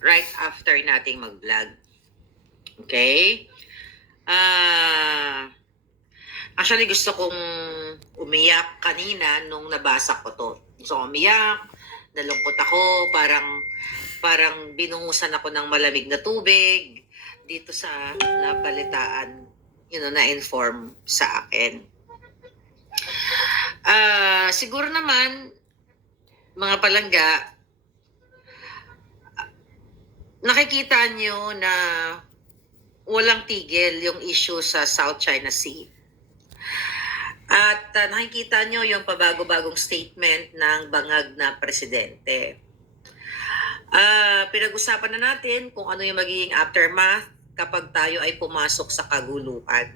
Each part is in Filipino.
right after nating mag-vlog. Okay? Actually, gusto kong umiyak kanina nung nabasa ko to. Gusto kong umiyak, nalungkot ako, parang binungusan ako ng malamig na tubig dito sa nabalitaan, na-inform sa akin. Siguro naman, mga palangga, nakikita nyo na walang tigil yung issue sa South China Sea. At nakikita nyo yung pabago-bagong statement ng bangag na presidente. Pinag-usapan na natin kung ano yung magiging aftermath kapag tayo ay pumasok sa kaguluhan.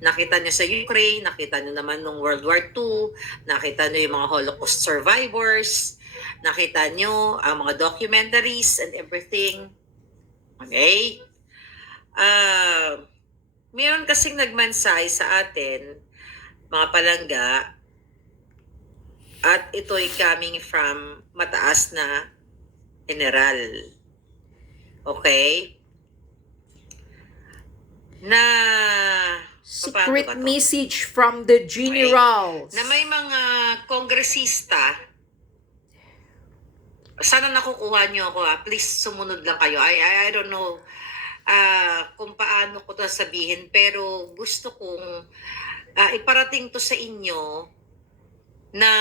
Nakita nyo sa Ukraine, nakita nyo naman nung World War II, nakita nyo yung mga Holocaust survivors, nakita nyo ang mga documentaries and everything. Okay? Mayroon kasing nagmansay sa atin, mga palangga, at ito'y coming from mataas na general. Okay? Na secret message from the generals. Okay. Na may mga kongresista, sana nakukuha nyo ako, please sumunod lang kayo. I don't know kung paano ko to sabihin, pero gusto kong iparating to sa inyo na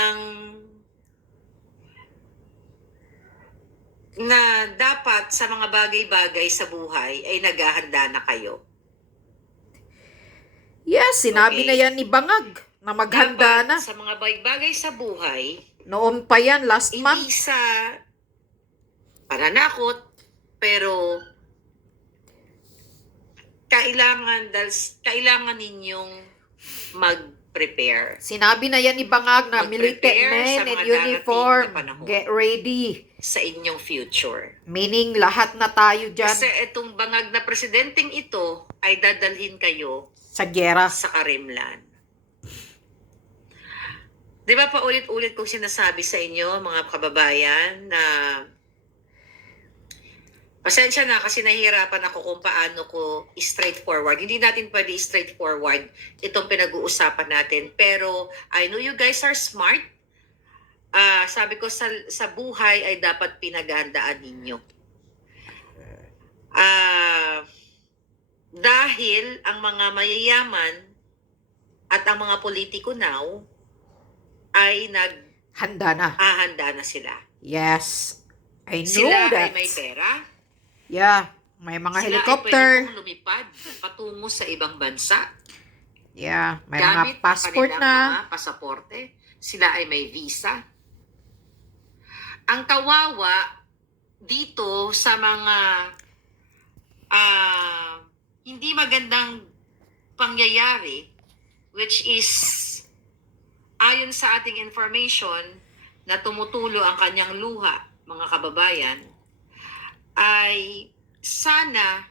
dapat sa mga bagay-bagay sa buhay ay naghahanda na kayo. Yes, sinabi Okay. na yan ni Bangag na maghanda Dapat na. sa mga bagay sa buhay, Noon pa yan, last hindi month. sa pananakot, pero kailangan ninyong mag-prepare. Sinabi na yan ni Bangag na military Mag-prepare men sa in mga uniform, darating na panahon. get ready. Sa inyong future. Meaning, lahat na tayo dyan Kasi itong bangag na presidenteng ito ay dadalhin kayo sa gera. sa Karimlan. Di ba pa ulit-ulit kong sinasabi sa inyo, mga kababayan, na pasensya na kasi nahihirapan ako kung paano ko straightforward. Hindi natin pwede straightforward itong pinag-uusapan natin. Pero I know you guys are smart. Sabi ko sa buhay ay dapat pinaghandaan ninyo. Dahil ang mga mayayaman at ang mga politiko now ay Handa na. handa na sila. Yes. I know Sila that. ay may pera. Yeah. May mga Sila helicopter. ay pwede pong lumipad patungo sa ibang bansa. Yeah. May Gamit mga passport ang kanilang na. mga pasaporte. Sila ay may visa. Ang kawawa dito sa mga hindi magandang pangyayari, which is ayon sa ating information na tumutulo ang kanyang luha, mga kababayan, ay sana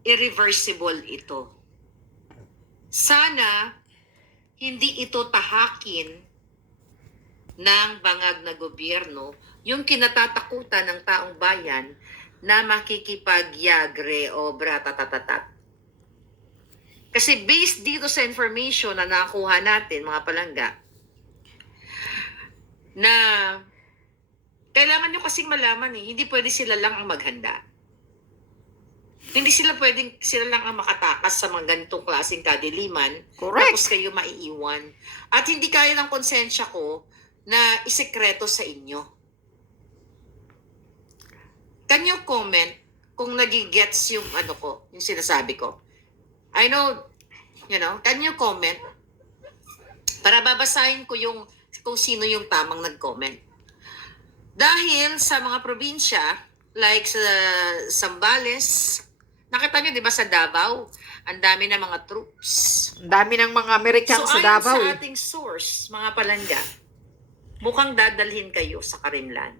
irreversible ito. Sana hindi ito tahakin ng bangag na gobyerno yung kinatatakutan ng taong bayan na makikipagyagre o bratatatat. Kasi based dito sa information na nakuha natin, mga palangga, na kailangan nyo kasing malaman hindi pwede sila lang ang maghanda. Hindi sila lang ang makatakas sa mga ganitong klaseng kadiliman. Correct. Tapos kayo maiiwan. At hindi kaya ng konsensya ko na isekreto sa inyo. Can you comment kung nagigets yung yung sinasabi ko? I know, can you comment? Para babasahin ko kung sino yung tamang nag-comment. Dahil sa mga probinsya, like sa Zambales, nakita nyo, di ba, sa Davao, ang dami na mga troops. Ang dami ng mga American sa Davao. So, ayon sa ating source, mga palangga, mukhang dadalhin kayo sa Karimlan.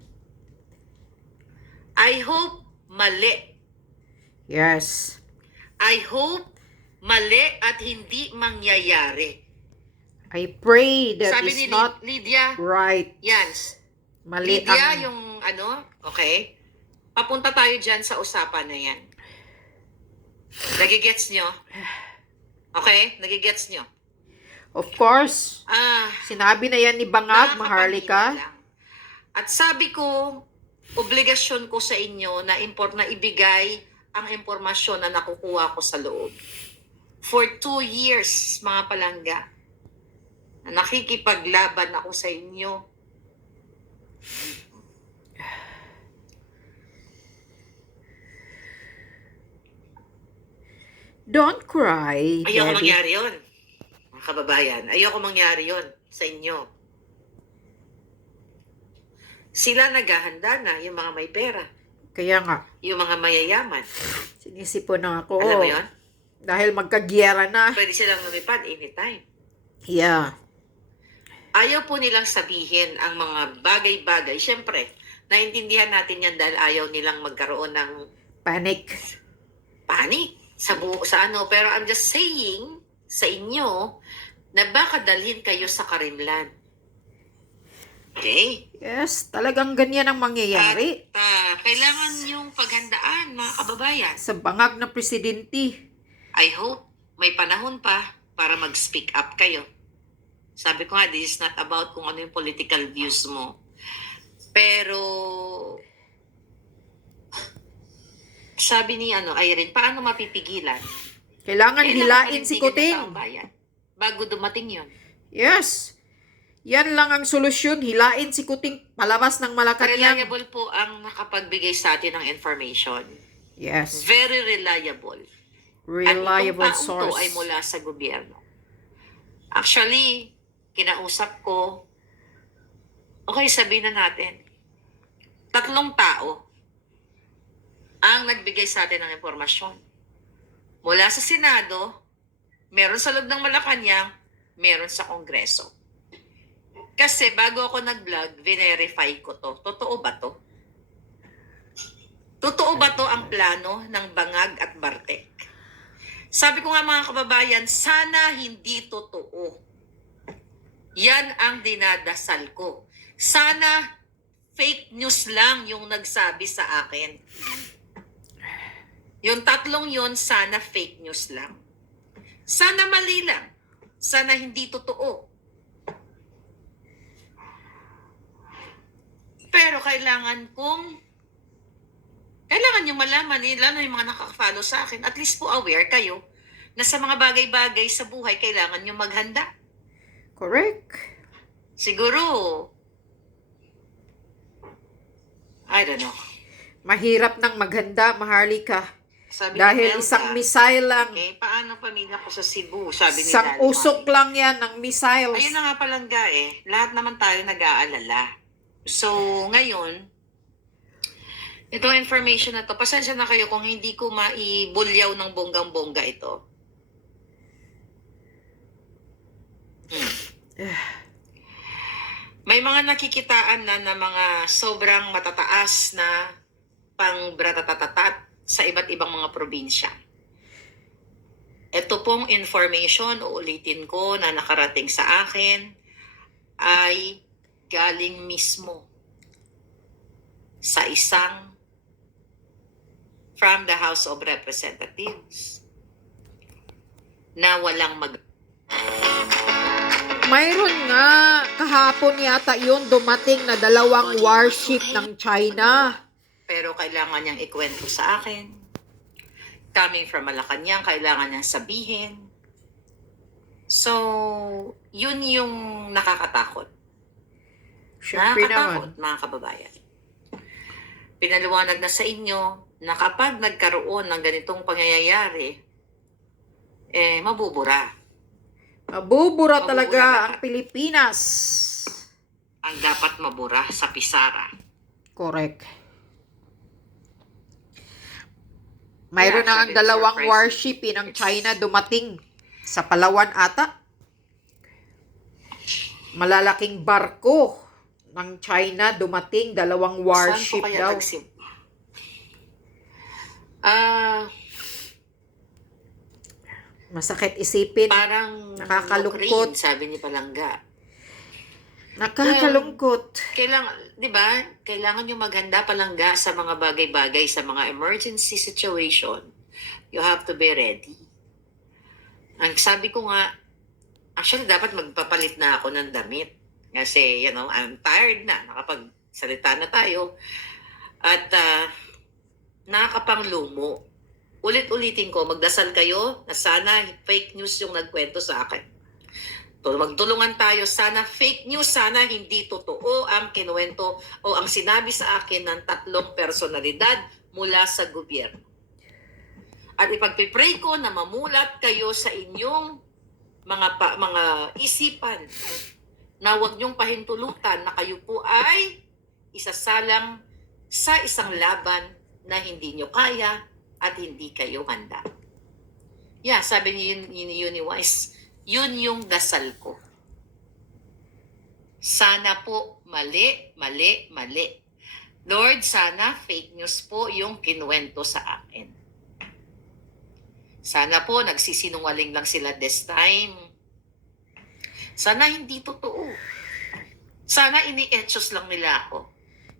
I hope mali. Yes. I hope mali at hindi mangyayari. I pray that Sabi is ni not Lydia, right. yan. Mali Lydia, ang yung okay? Papunta tayo dyan sa usapan na yan. Nagigets nyo? Okay? Nagigets nyo? Of course. Sinabi na yan ni Bangag, Maharlika. Nakakapanghina lang. At sabi ko, obligasyon ko sa inyo na na ibigay ang impormasyon na nakukuha ko sa loob. For 2 years, mga palangga, na nakikipaglaban ako sa inyo. Don't cry, Ayoko Debbie. mangyari yun, mga kababayan. Ayoko mangyari yun sa inyo. Sila naghahanda na, yung mga may pera, Kaya nga, yung mga mayayaman. sinisipon na ako. Alam mo yun? Dahil magkagyera na. Pwede silang lumipad anytime. Yeah. Ayaw po nilang sabihin ang mga bagay-bagay. Siyempre, naintindihan natin yan dahil ayaw nilang magkaroon ng Panic. panic sa ano. Pero I'm just saying sa inyo na baka dalhin kayo sa karimlan. Okay? Yes, talagang ganyan ang mangyayari. At kailangan yung paghandaan, mga kababayan. Sa bangag na presidente. I hope may panahon pa para mag-speak up kayo. Sabi ko nga, this is not about kung ano yung political views mo. Pero, sabi ni Irene, paano mapipigilan? Kailangan hilain si panindigan ng Kuting. taong bayan bago dumating yun. Yes. Yan lang ang solusyon. Hilain si Kuting palabas ng Malacanang. Reliable po ang nakapagbigay sa atin ng information. Yes. Very reliable. Reliable At itong taong to source. ay mula sa gobyerno. Actually, kinausap ko, okay, sabihin na natin, 3 tao ang nagbigay sa atin ng impormasyon. Mula sa Senado, meron sa loob ng Malacanang, meron sa Kongreso. Kasi bago ako nag-vlog, verify ko to. Totoo ba to? Totoo ba to ang plano ng Bangag at Bartek? Sabi ko nga mga kababayan, sana hindi totoo. Yan ang dinadasal ko. Sana fake news lang yung nagsabi sa akin. Yung 3 yun, sana fake news lang. Sana mali lang. Sana hindi totoo. Pero kailangan nyo malaman, lalo yung mga nakaka-follow sa akin, at least po aware kayo na sa mga bagay-bagay sa buhay, kailangan nyo maghanda. Correct. Siguro, I don't know. Mahirap nang maghanda, Maharlika. Sabi Dahil ni Melda, isang missile lang. paano pamilya ko sa Cebu? Sabi ni Isang Daddy usok Mami. lang yan ng missiles. Ayun na nga palangga lahat naman tayo nag-aalala. So, ngayon, itong information na to, pasensya na kayo kung hindi ko maibulyaw ng bonggang-bongga ito. May mga nakikitaan na mga sobrang matataas na pang-bratatatat sa iba't ibang mga probinsya. Ito pong information, uulitin ko, na nakarating sa akin ay galing mismo sa isang from the House of Representatives na walang Mayroon nga, kahapon yata yun, dumating na 2 warship ng China. Pero kailangan niyang ikwento sa akin. Coming from Malacanang, kailangan niyang sabihin. So, yun yung nakakatakot. Siyempre Nakakatakot, naman. mga kababayan. Pinaliwanag na sa inyo na kapag nagkaroon ng ganitong pangyayari, mabubura. Mabubura talaga Mabubura ang Pilipinas. Ang dapat mabura sa pisara. Correct. Mayroon Yeah, na ang sabi ni 2 Sir warship ng China dumating sa Palawan ata. Malalaking barko ng China dumating, 2 warship Saan po kaya daw. Masakit isipin. Parang Nakakalungkot. Ukraine, sabi ni Palangga. Nakakalungkot. Kailangan, di ba? Kailangan yung maghanda palangga sa mga bagay-bagay, sa mga emergency situation. You have to be ready. Ang sabi ko nga, actually dapat magpapalit na ako ng damit. Kasi, I'm tired na. Nakapagsalita na tayo. At nakakapanglumo. Ulit-ulitin ko, magdasal kayo na sana fake news yung nagkwento sa akin. Magtulungan tayo, sana fake news, sana hindi totoo ang kinuwento o ang sinabi sa akin ng 3 personalidad mula sa gobyerno. At ipagpipray ko na mamulat kayo sa inyong mga isipan na huwag niyong pahintulutan na kayo po ay isasalang sa isang laban na hindi niyo kaya at hindi kayo handa. Yeah, sabi ni Uniwise, yun yung dasal ko. Sana po mali. Lord, sana fake news po yung kinuwento sa akin. Sana po nagsisinungaling lang sila this time. Sana hindi totoo. Sana ini-etchos lang nila ako.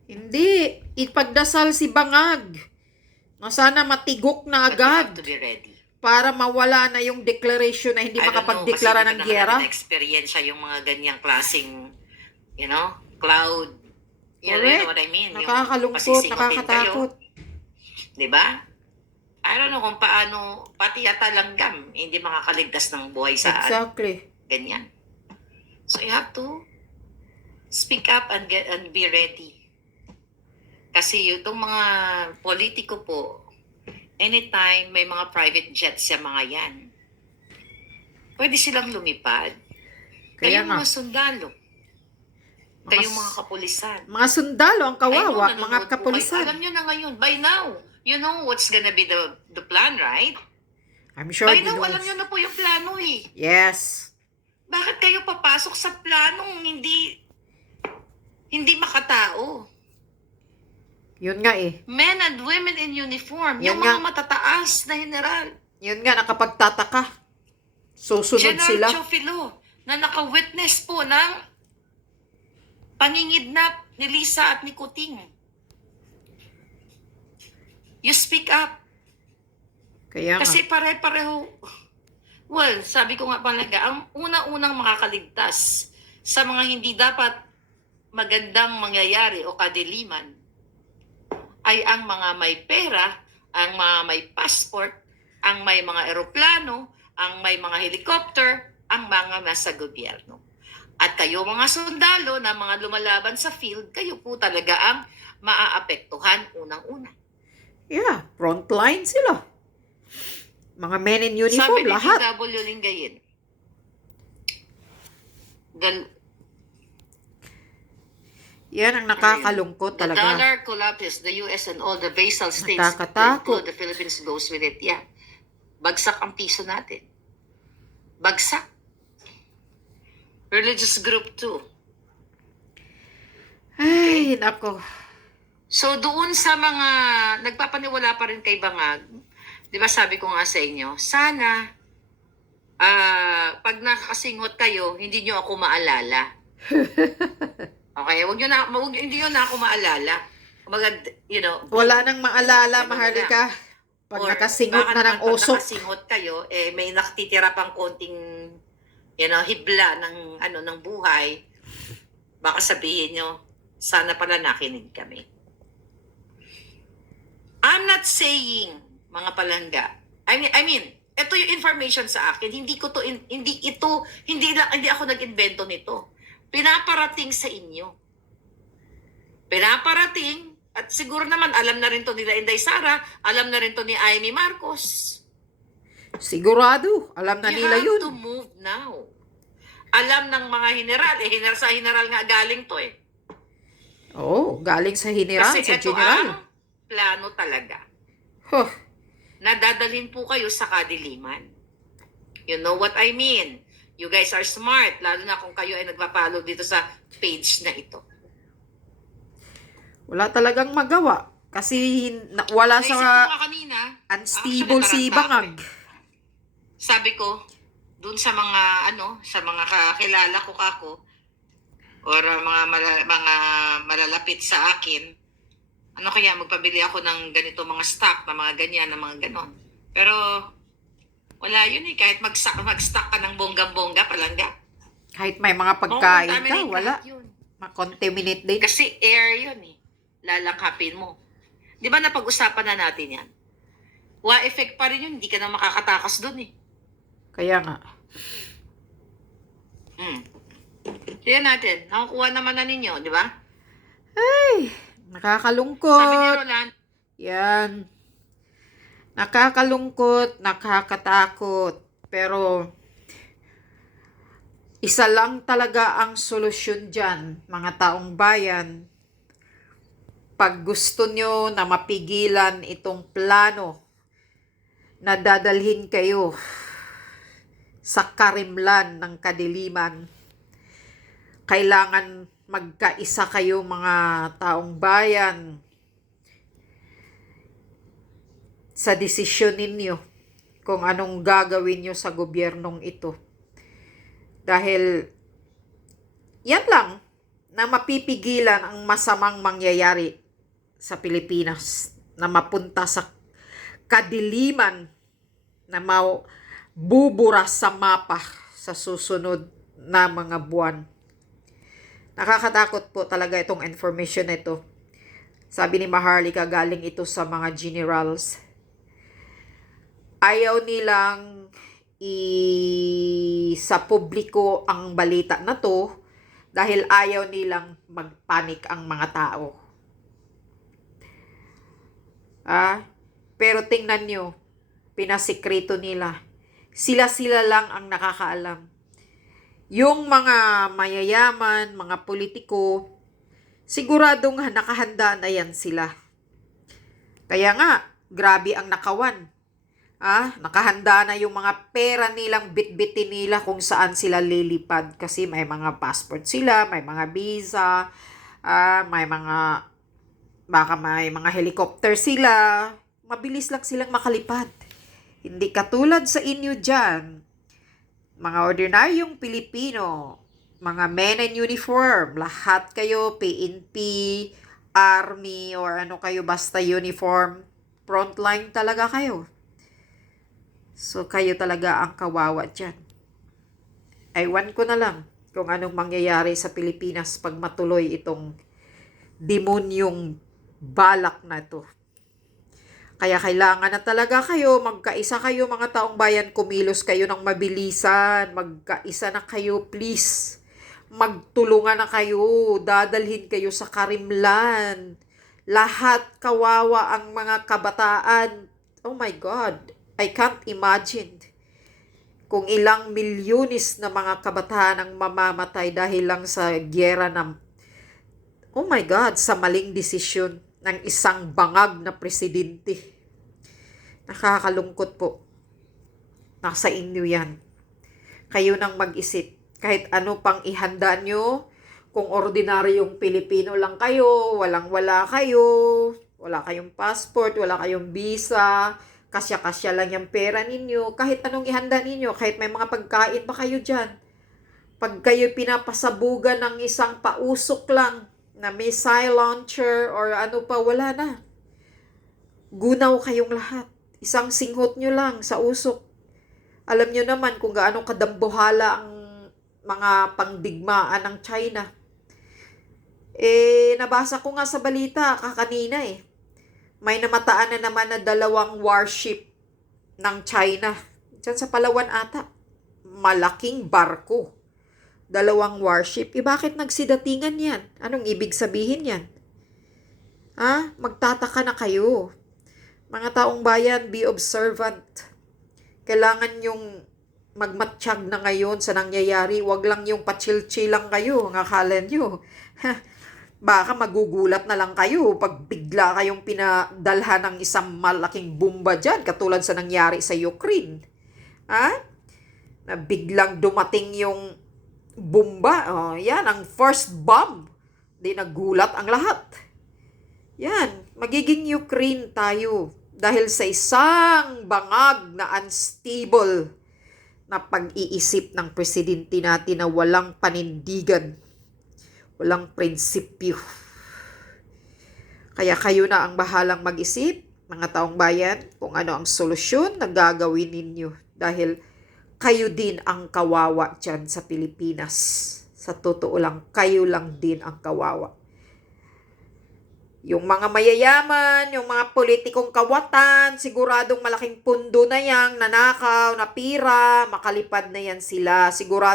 Hindi. Ipagdasal si Bangag. Na sana matigok na But you have agad. to be ready. Para mawala na yung declaration na hindi makapagdeklara ng giyera. Kasi experience yung mga ganyang klaseng, cloud. You know what I mean? Nakakalungkot, nakakatakot. Di ba? I don't know kung paano, pati yata langgam, hindi makakaligtas ng buhay sa Exactly. ganyan. So you have to speak up and be ready. Kasi itong mga politiko po, anytime may mga private jets sa mga yan, pwede silang lumipad. Kaya Kayong nga. mga sundalo. Kayong mga kapulisan. Mga sundalo ang kawawa, Ayun, mga nanonood po kapulisan. kayo. Alam nyo na ngayon, by now, you know what's gonna be the plan, right? I'm sure By he now, knows. alam nyo na po yung plano eh. Yes. Bakit kayo papasok sa planong hindi makatao? Yun nga eh. Men and women in uniform, Yan yung mga matataas na general. Yun nga, nakapagtataka. Susunod General sila. Chofilo, na naka-witness po ng pangingidnap ni Lisa at ni Kuting. You speak up. Kaya nga. Kasi pare-pareho. Well, sabi ko nga palaga, ang unang-unang makakaligtas sa mga hindi dapat magandang mangyayari o kadiliman ay ang mga may pera, ang mga may passport, ang may mga eroplano, ang may mga helicopter, ang mga nasa gobyerno. At kayo mga sundalo na mga lumalaban sa field, kayo po talaga ang maaapektuhan unang-una. Yeah, frontline sila. Mga men in uniform, Sabi ni lahat. D.W. Lingayen, Yan ang nakakalungkot the talaga. dollar collapses, the US and all the vassal states, Nakakatakot. include the Philippines, goes with it. Yeah. Bagsak ang piso natin. Bagsak. Religious group 2. Ay, nako. So doon sa mga nagpapaniwala pa rin kay Bangag, di ba sabi ko nga sa inyo, sana pag nakasingot kayo, hindi nyo ako maalala. Okay, hindi nyo na ako maalala. Wala nang maalala, Ano Maharlika. Pag or nakasingot baka na naman ng pag usok. nakasingot kayo, may nakatitira pang konting, hibla ng buhay. Baka sabihin nyo, sana pala nakinig kami. I'm not saying, mga palangga, I mean, ito yung information sa akin. Hindi ako nag-invento nito. Pinaparating sa inyo. Pinaparating, at siguro naman alam na rin to nila Inday Sara, alam na rin to ni Amy Marcos. Sigurado, alam na nila You yun. have to move now. Alam ng mga general, sa general nga galing to eh. Oo, galing sa general, Kasi sa ito general. ang plano talaga. Huh. Nadadalhin po kayo sa kadiliman. You know what I mean? You guys are smart, lalo na kung kayo ay nagpa-follow dito sa page na ito. Wala talagang magawa. Kasi wala Naisip ko sa nga kanina, unstable si actually, taranta Bangag. sabi ko, dun sa mga kakilala ko kako, or mga malalapit sa akin, ano kaya magpabili ako ng ganito mga stock na mga ganyan, na mga ganon. Pero wala yun eh, kahit mag-stock ka ng bonggang-bongga, palangga. Kahit may mga pagkain ka, Contaminate wala. lahat yun. Ma-contaminate din. Kasi air yun eh. Lalangkapin mo. Di ba napag-usapan na natin yan? Wa effect pa rin yun, hindi ka na makakatakas dun eh. Kaya nga. Kaya natin, nakukuha naman na ninyo, di ba? Ay, nakakalungkot. Sabi ni Roland, Yan. Nakakalungkot, nakakatakot. Pero, isa lang talaga ang solusyon dyan, mga taong bayan. Pag gusto nyo na mapigilan itong plano na dadalhin kayo sa karimlan ng kadiliman, kailangan magkaisa kayo mga taong bayan sa desisyon ninyo kung anong gagawin nyo sa gobyernong ito. Dahil yan lang na mapipigilan ang masamang mangyayari sa Pilipinas, na mapunta sa kadiliman na bubura sa mapa sa susunod na mga buwan. Nakakatakot po talaga itong information na ito. Sabi ni Maharlika, galing ito sa mga generals. Ayaw nilang sa publiko ang balita na to dahil ayaw nilang magpanik ang mga tao. Pero tingnan nyo, pinasikreto nila. Sila-sila lang ang nakakaalam. Yung mga mayayaman, mga politiko, siguradong nakahanda na yan sila. Kaya nga, grabe ang nakawan. Nakahanda na yung mga pera nilang bitbitin nila kung saan sila lilipad. Kasi may mga passport sila, may mga visa, baka may mga helicopter sila. Mabilis lang silang makalipad. Hindi katulad sa inyo dyan, mga ordinaryong Pilipino, mga men in uniform, lahat kayo, PNP, Army, or ano kayo, basta uniform, frontline talaga kayo. So, kayo talaga ang kawawa dyan. Ewan ko na lang kung anong mangyayari sa Pilipinas pag matuloy itong demonyong balak na to. Kaya kailangan na talaga kayo, magkaisa kayo mga taong bayan, kumilos kayo ng mabilisan, magkaisa na kayo please. Magtulungan na kayo, dadalhin kayo sa karimlan. Lahat kawawa ang mga kabataan. Oh my God, I can't imagine kung ilang milyones na mga kabataan ang mamamatay dahil lang sa gyera ng, oh my God, sa maling desisyon ng isang bangag na presidente. Nakakalungkot po. Nasa inyo yan. Kayo nang mag-isip. Kahit ano pang ihanda nyo, kung ordinaryong Pilipino lang kayo, walang-wala kayo, wala kayong passport, wala kayong visa, kasya-kasya lang yung pera ninyo, kahit anong ihanda ninyo, kahit may mga pagkain pa kayo dyan. Pag kayo pinapasabugan ng isang pausok lang, na missile launcher or ano pa, wala na. Gunaw kayong lahat. Isang singhot nyo lang sa usok. Alam nyo naman kung gaano kadambuhala ang mga pangdigmaan ng China. Nabasa ko nga sa balita kakanina may namataan na naman na 2 warship ng China. Diyan sa Palawan ata. Malaking barko. 2 warship. Bakit nagsidatingan yan? Anong ibig sabihin yan? Magtataka na kayo. Mga taong bayan, be observant. Kailangan yung magmatsyag na ngayon sa nangyayari. Huwag lang yung pachil-chill lang kayo. Ang akala nyo. Baka magugulat na lang kayo pag bigla kayong pinadalhan ng isang malaking bomba dyan, katulad sa nangyari sa Ukraine. Na biglang dumating yung bomba. Yan, ang first bomb. Di nagulat ang lahat. Yan, magiging Ukraine tayo dahil sa isang bangag na unstable na pag-iisip ng presidente natin na walang panindigan. Walang prinsipyo. Kaya kayo na ang bahalang mag-isip, mga taong bayan, kung ano ang solusyon na gagawin ninyo. Dahil kayo din ang kawawa dyan sa Pilipinas. Sa totoo lang, kayo lang din ang kawawa. Yung mga mayayaman, yung mga politikong kawatan, siguradong malaking pundo na yang nanakaw, napira, makalipad na yan sila. Siguro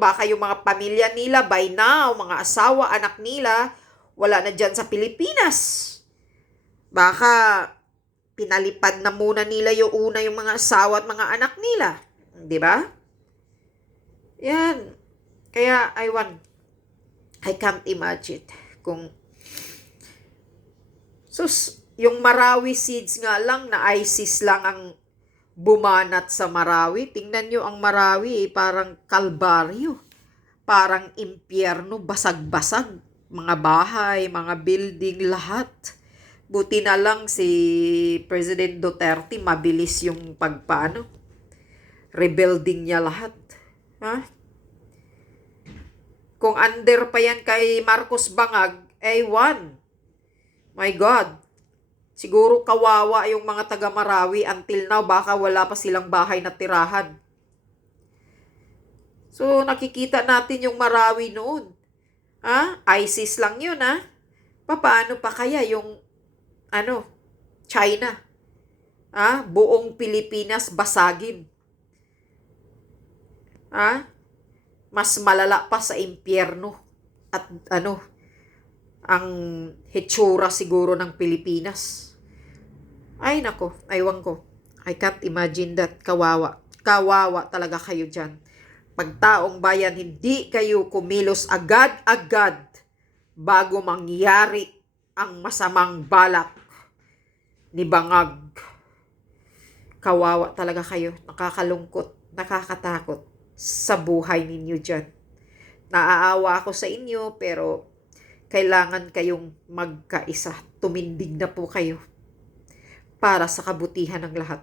baka yung mga pamilya nila by now, mga asawa, anak nila, wala na dyan sa Pilipinas. Baka pinalipad na muna nila yung mga asawa at mga anak nila. Di ba? Yan. Kaya, I can't imagine kung yung Marawi seeds nga lang na ISIS lang ang bumanat sa Marawi. Tingnan nyo ang Marawi, parang kalbaryo. Parang impyerno, basag-basag. Mga bahay, mga building, lahat. Buti na lang si President Duterte, mabilis yung rebuilding niya lahat. Ha? Kung under pa yan kay Marcos Bangag, my God, siguro kawawa yung mga taga Marawi until now, baka wala pa silang bahay na tirahan. So, nakikita natin yung Marawi noon. ISIS lang yun, Paano pa kaya yung, China? Buong Pilipinas basagin. Mas malala pa sa impyerno. At ang hitsura siguro ng Pilipinas. Ay nako, aywan ko. I can't imagine that. Kawawa. Kawawa talaga kayo dyan. Pag taong bayan, hindi kayo kumilos agad-agad bago mangyari ang masamang balak ni Bangag. Kawawa talaga kayo. Nakakalungkot, nakakatakot sa buhay ninyo dyan. Naaawa ako sa inyo, pero kailangan kayong magkaisa. Tumindig na po kayo para sa kabutihan ng lahat.